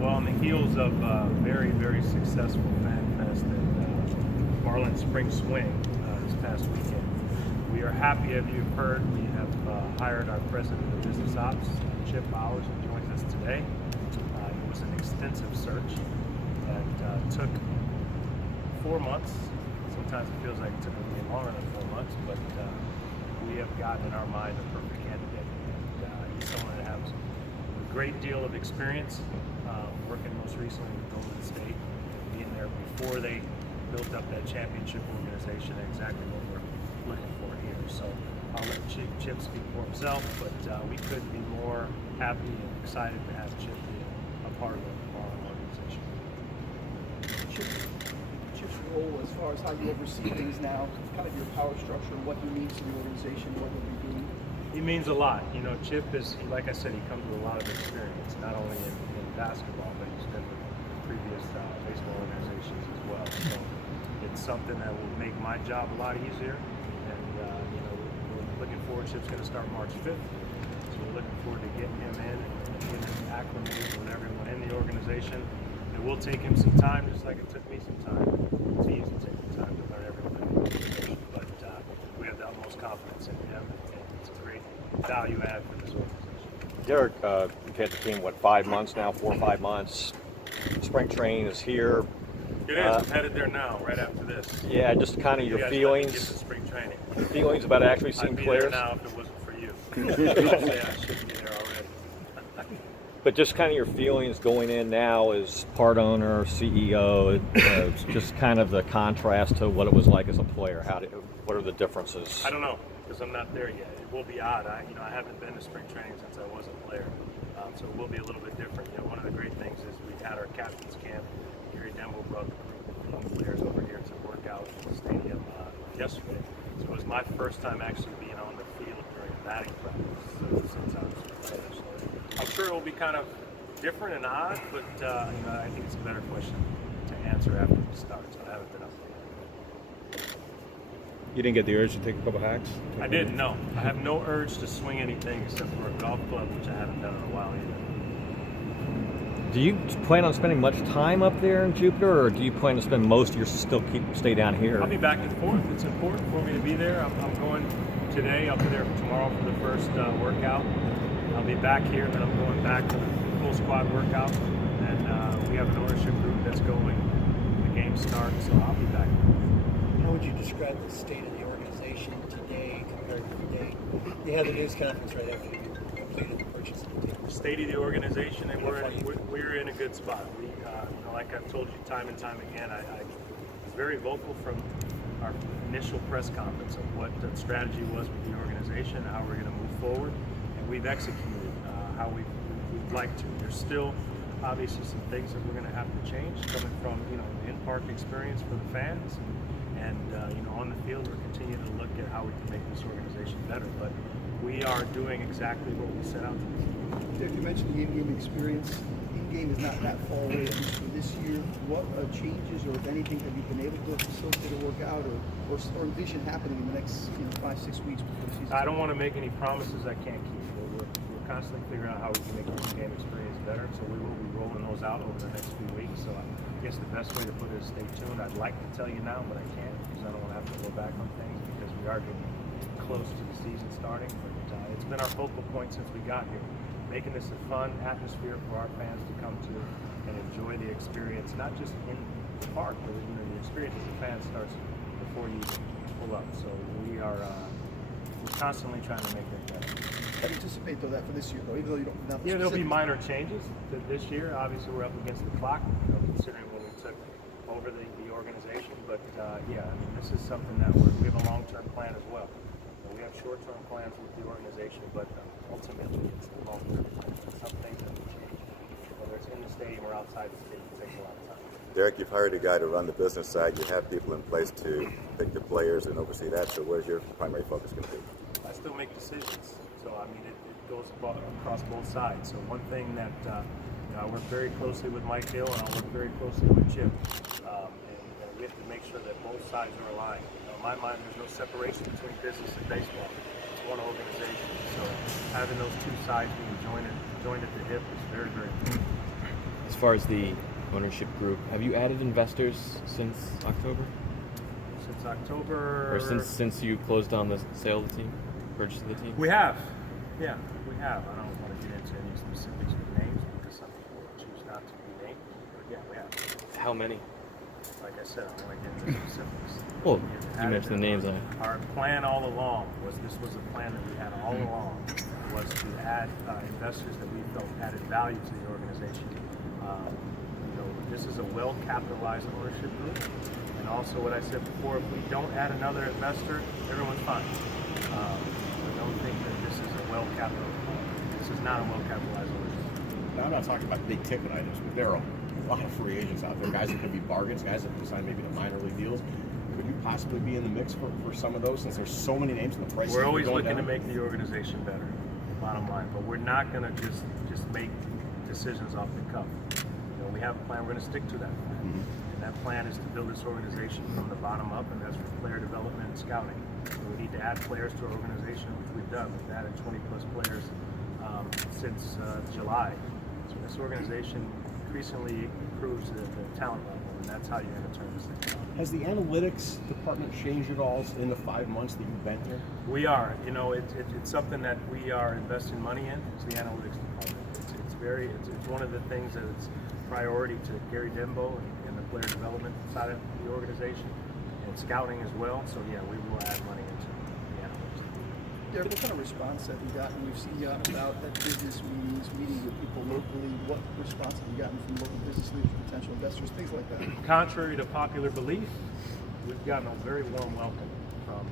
well, on the heels of very, very successful Fan Fest and Marlin Spring Swing this past weekend, we are happy, as you've heard, we have hired our President of Business Ops, Chip Bowers, who joins us today. It was an extensive search that took 4 months. Sometimes it feels like it took a little longer than 4 months, but we have got in our mind a perfect candidate. And he's someone that has a great deal of experience, working most recently with Golden State, being there before they built up that championship organization, exactly what we're looking for here. So I'll let Chip speak for himself, but we couldn't be more happy and excited to have Chip be a part of our organization. Chip's role as far as how you oversee things now, kind of your power structure, what he means to the organization, what he'll be doing. He means a lot. You know, Chip is, like I said, he comes with a lot of experience, not only in basketball, but he's been with previous baseball organizations as well. So it's something that will make my job a lot easier. And, you know, we're looking forward. Chip's going to start March 5th. So we're looking forward to getting him in and getting him acclimated with everyone in the organization. It will take him some time, just like it took me some time. It's easy to take the time to learn everyone in the organization, but we have the utmost confidence in him, and it's a great value add for this organization. Derek, you've had the team, 5 months now, 4 or 5 months. Spring training is here. It is. I'm headed there now, right after this. Yeah, just kind of your You guys feelings. Get to spring training. Your feelings about actually seeing I'd be players. there now if it wasn't for you. I'd say I should be there already. But just kind of your feelings going in now as part owner, CEO, just kind of the contrast to what it was like as a player. What are the differences? I don't know, because I'm not there yet. It will be odd. I haven't been to spring training since I was a player, so it will be a little bit different. You know, one of the great things is we had our captain's camp. Gary Dembo brought the group of young players over here to work out in the stadium yesterday. So it was my first time actually being on the field during batting practice since I was a player. So I'm sure it will be kind of different and odd, but you know, I think it's a better question to answer after we start. So I haven't been up there. You didn't get the urge to take a couple hacks? I didn't, no. I have no urge to swing anything except for a golf club, which I haven't done in a while either. Do you plan on spending much time up there in Jupiter, or do you plan to spend most of your stay down here? I'll be back and forth. It's important for me to be there. I'm going today. I'll be there tomorrow for the first workout. I'll be back here, then I'm going back for the full squad workout. And we have an ownership group that's going. The game starts, so I'll be back. How would you describe the state of the organization today compared to the day you had the news conference right after you completed the purchase of the team? State of the organization, and we're in a good spot. We, you know, like I've told you time and time again, I was very vocal from our initial press conference of what the strategy was with the organization, how we're going to move forward, and we've executed how we'd like to. There's still obviously some things that we're going to have to change coming from, you know, the in-park experience for the fans. And you know, on the field, we're continuing to look at how we can make this organization better. But we are doing exactly what we set out to do. Derek, you mentioned the in-game experience. In-game is not that far away, at least for this year. What changes, or if anything, have you been able to facilitate a workout or envision happening in the next 5-6 weeks before the season? I don't want to make any promises I can't keep. We're constantly figuring out how we can make the in-game experience better. So we will be rolling those out over the next few weeks. So I guess the best way to put it is stay tuned. I'd like to tell you now, but I can't, because I don't want to have to go back on things, because we are getting close to the season starting. But it's been our focal point since we got here, making this a fun atmosphere for our fans to come to and enjoy the experience, not just in the park, but you know, the experience as a fan starts before you pull up. So we're constantly trying to make that better. I anticipate, though, that for this year, though, even though you don't have Yeah, there'll be minor changes to this year. Obviously, we're up against the clock, you know, considering when we took over the organization. But yeah, I mean, this is something that we have a long-term plan as well. We have short-term plans with the organization, but ultimately, it's the long-term plan. Some things that will change, whether it's in the stadium or outside the stadium. It takes a lot of time. Derek, you've hired a guy to run the business side. You have people in place to pick the players and oversee that. So where's your primary focus going to be? I still make decisions. So, I mean, it goes across both sides. So one thing that you know, I work very closely with Mike Hill, and I work very closely with Chip. And we have to make sure that both sides are aligned. You know, in my mind, there's no separation between business and baseball. It's one organization. So having those two sides being joined at the hip is very, very important. As far as the ownership group, have you added investors since October? Since October. Or since you closed on the sale of the team, purchase of the team? We have. Yeah, we have. I don't want to get into any specifics of names because some people choose not to be named. But yeah, we have. How many? Like I said, I don't want to get into specifics. Well, We you added mentioned the names on it. Our plan all along was this was a plan that we had all along was to add investors that we felt added value to the organization. This is a well-capitalized ownership group, and also what I said before, if we don't add another investor, everyone's fine. So don't think that this is a well-capitalized. This is not a well-capitalized ownership group. Now, I'm not talking about big ticket items, but there are a lot of free agents out there, guys that could be bargains, guys that can sign maybe the minor league deals. Could you possibly be in the mix for some of those, since there's so many names and the prices? We're always going looking down? to make the organization better, bottom line. But we're not going to just make decisions off the cuff. We have a plan. We're going to stick to that plan, and that plan is to build this organization from the bottom up, and that's for player development and scouting. So we need to add players to our organization, which we've done. We've added 20 plus players since July. So this organization increasingly improves the talent level, and that's how you're going to turn this thing around. Has the analytics department changed at all in the 5 months that you've been here? We are. It's something that we are investing money in. It's the analytics department. It's one of the things that it's priority to Gary Dembo and the player development side of the organization, and scouting as well. So yeah, we will add money into the analytics. Derek, what kind of response have you gotten? We've seen you out and about at business meetings, meeting with people locally. What response have you gotten from local business leaders, potential investors, things like that? Contrary to popular belief, we've gotten a very warm welcome from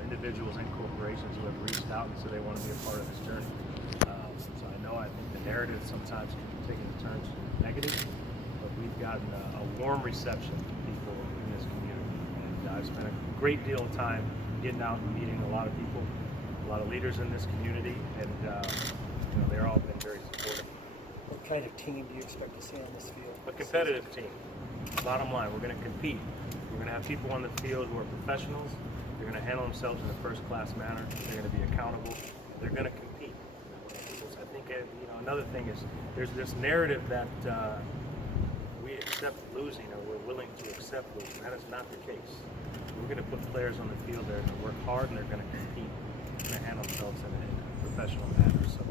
individuals and corporations who have reached out and said they want to be a part of this journey. So I think the narrative sometimes can be taken in terms negative, but we've gotten a warm reception from people in this community. And I've spent a great deal of time getting out and meeting a lot of people, a lot of leaders in this community, and they're all been very supportive. What kind of team do you expect to see on this field? A competitive team. Bottom line, we're going to compete. We're going to have people on the field who are professionals. They're going to handle themselves in a first-class manner. They're going to be accountable. They're going to compete. I think another thing is there's this narrative that we accept losing or we're willing to accept losing. That is not the case. We're going to put players on the field that are going to work hard and they're going to compete. They're going to handle themselves in a professional manner. So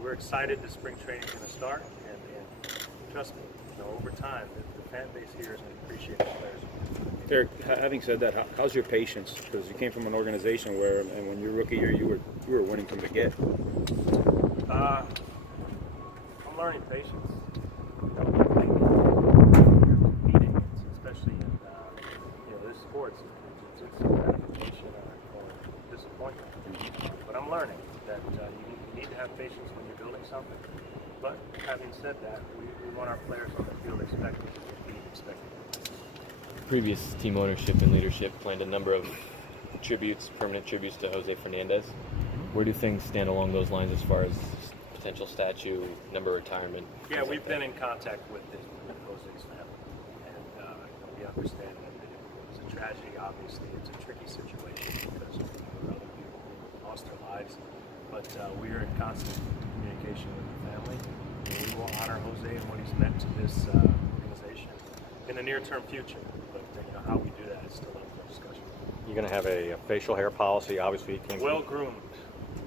we're excited that spring training is going to start, and trust me, over time the fan base here is going to appreciate the players. Derek, having said that, how's your patience? Because you came from an organization where, and when your rookie year, you were winning from the get. I'm learning patience. You're competing, especially in this sports. It's gratification or disappointment. But I'm learning that you need to have patience when you're building something. But having said that, we want our players on the field expecting to compete, expecting. Previous team ownership and leadership planned a number of permanent tributes to Jose Fernandez. Where do things stand along those lines as far as potential statue, number retirement? Yeah, we've been in contact with Jose's family, and we understand that it was a tragedy. Obviously, it's a tricky situation because other people lost their lives, but we are in constant communication with the family, and we will honor Jose and what he's meant to this organization in the near-term future. But how we do that is still up for discussion. You're going to have a facial hair policy, obviously. Well-groomed.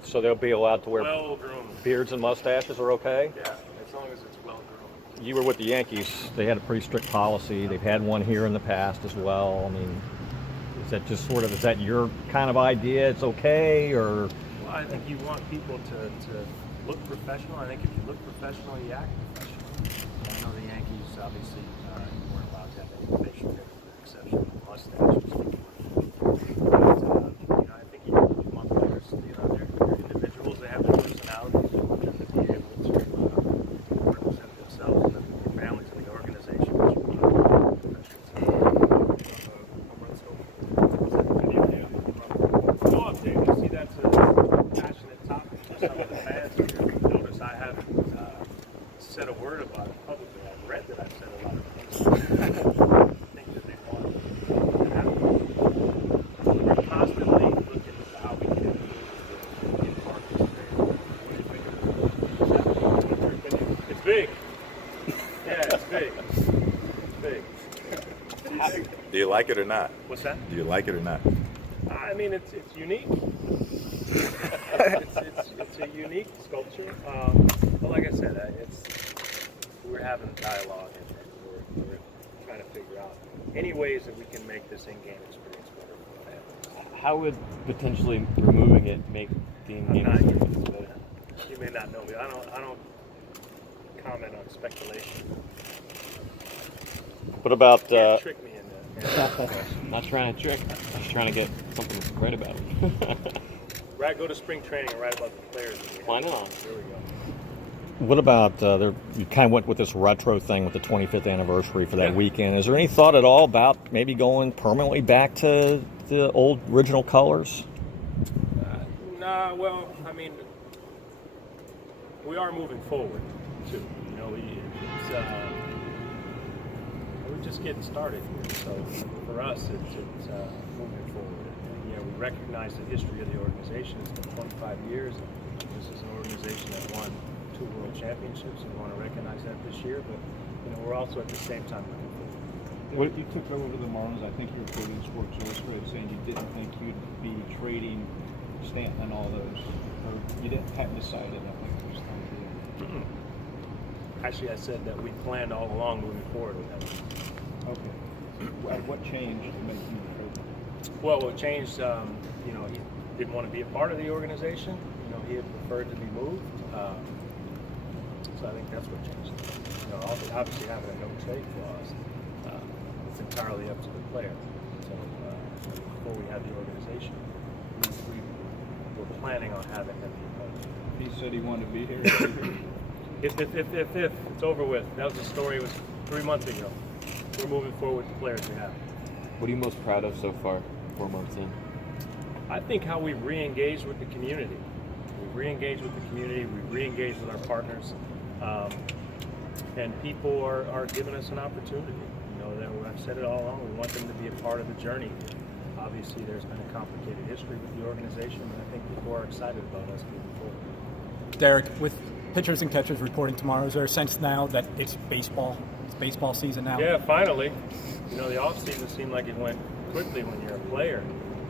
So they'll be allowed to wear Well-groomed. beards and mustaches are okay? Yeah, as long as it's well-groomed. You were with the Yankees. They had a pretty strict policy. They've had one here in the past as well. I mean, is that just is that your kind of idea? It's okay, or? Well, I think you want people to look professional. I think if you look professional, you act professional. I know the Yankees obviously weren't allowed to have any facial hair for the exception of mustaches. But I think you want players, they're individuals, they have their personalities, and to be able to represent themselves and their families and the organization. No update. You see, that's a passionate topic for some of the fans here. Notice I haven't said a word about it publicly. I've read that I've said a lot of things. I think that they want to happen. We're constantly looking at how we can improve the market. It's big. big. Big. Do you like it or not? What's that? Do you like it or not? I mean, it's unique. it's a unique sculpture. But like I said, we're having a dialogue and we're trying to figure out any ways that we can make this in-game experience better for the families. How would potentially removing it make the in-game I'm not- experience better? You may not know me. I don't comment on speculation. What about Can't trick me in that. I'm not trying to trick. I'm just trying to get something right about it. Right, go to spring training and write about the players. that we have. Why not? There we go. what about you kind of went with this retro thing with the 25th anniversary for that Yeah. weekend? Is there any thought at all about maybe going permanently back to the old original colors? Nah, well, I mean, we are moving forward too. You know, we're just getting started here. So for us, it's moving forward. And, you know, we recognize the history of the organization. It's been 25 years. This is an organization that won 2 world championships, and we want to recognize that this year. But you know, we're also at the same time looking forward. When you took over the Marlins, I think you were quoted in Sports Illustrated saying you didn't think you'd be trading Stanton and all those, or you hadn't decided. I think it was time to do. Actually, I said that we planned all along moving forward with that. Okay. What changed to make you trade? Well, what changed, you know, he didn't want to be a part of the organization. You know, he had preferred to be moved. So I think that's what changed. You know, obviously having a no trade clause, it's entirely up to the player. So before we had the organization, we were planning on having him be a part of it. He said he wanted to be here. If, it's over with. That was the story. It was 3 months ago. We're moving forward with the players we have. What are you most proud of so far, 4 months in? I think how we've re-engaged with the community. We've re-engaged with the community. We've re-engaged with our partners, and people are giving us an opportunity. You know, that I've said it all along. We want them to be a part of the journey. Obviously, there's been a complicated history with the organization, and I think people are excited about us moving forward. Derek, with pitchers and catchers reporting tomorrow, is there a sense now that it's baseball? It's baseball season now? Yeah, finally. You know, the off season seemed like it went quickly when you're a player.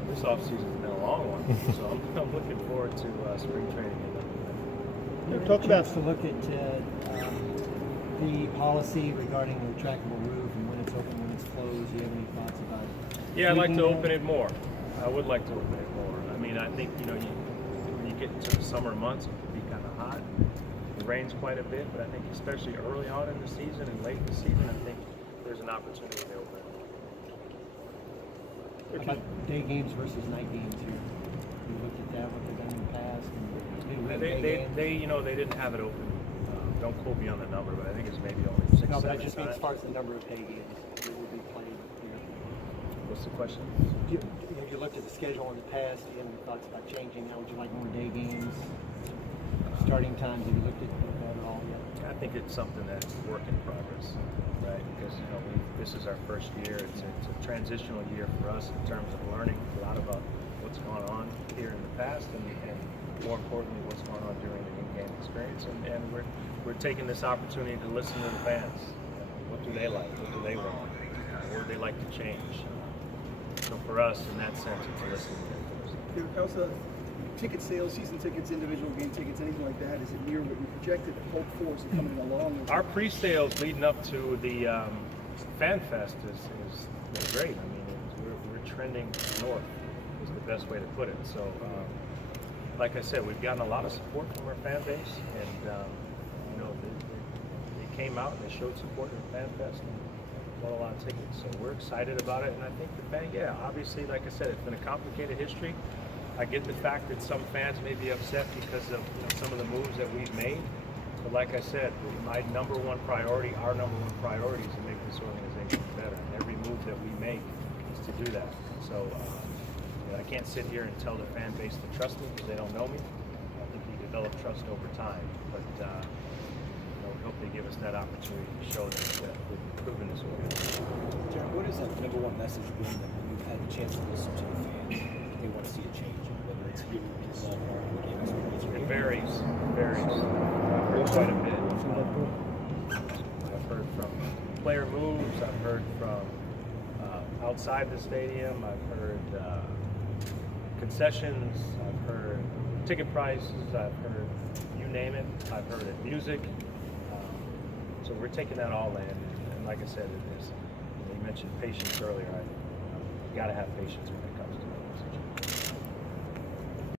This off season's been a long one, so I'm looking forward to spring training. Talk about to look at the policy regarding the retractable roof and when it's open, when it's closed. Do you have any thoughts about it? Yeah, I'd like to open it more. I would like to open it more. I mean, I think, you know, when you get into the summer months, it can be kind of hot. It rains quite a bit, but I think especially early on in the season and late in the season, I think there's an opportunity to open it. How about day games versus night games here? You looked at that, what they've done in the past? And They you know, they didn't have it open. Don't quote me on the number, but I think it's maybe only 6, no, but I 7 just mean as times. far as the number of day games that will be played here. What's the question? You looked at the schedule in the past. Do you have any thoughts about changing? How would you like more day games? Starting times, have you looked at that at all yet? I think it's something that's a work in progress, right? Because, you know, this is our first year. It's a transitional year for us in terms of learning a lot about what's gone on here in the past, and more importantly, what's going on during the in-game experience. And we're taking this opportunity to listen to the fans. What do they like? What do they want? What would they like to change? So for us, in that sense, it's a listening game for us. How's the ticket sales, season tickets, individual game tickets, anything like that? Is it near what you projected, hoped for? Is it coming along? Our pre-sales leading up to the Fan Fest is great. I mean, we're trending north is the best way to put it. So, like I said, we've gotten a lot of support from our fan base, and you know, they came out and they showed support at the Fan Fest and bought a lot of tickets. So we're excited about it, and I think obviously, like I said, it's been a complicated history. I get the fact that some fans may be upset because of, you know, some of the moves that we've made. But like I said, our number one priority is to make this organization better. And every move that we make is to do that. So you know, I can't sit here and tell the fan base to trust me because they don't know me. I think you develop trust over time. But you know, we hope they give us that opportunity to show that we've proven this organization. Jared, what is that number one message being that when you've had the chance to listen to the fans, they want to see a change, whether it's here in the ballpark or the game experience? It varies. I've heard quite a bit. I've heard from player moves. I've heard from outside the stadium. I've heard concessions. I've heard ticket prices. I've heard you name it. I've heard it, music. So we're taking that all in. And like I said, it is. You mentioned patience earlier. You got to have patience with it.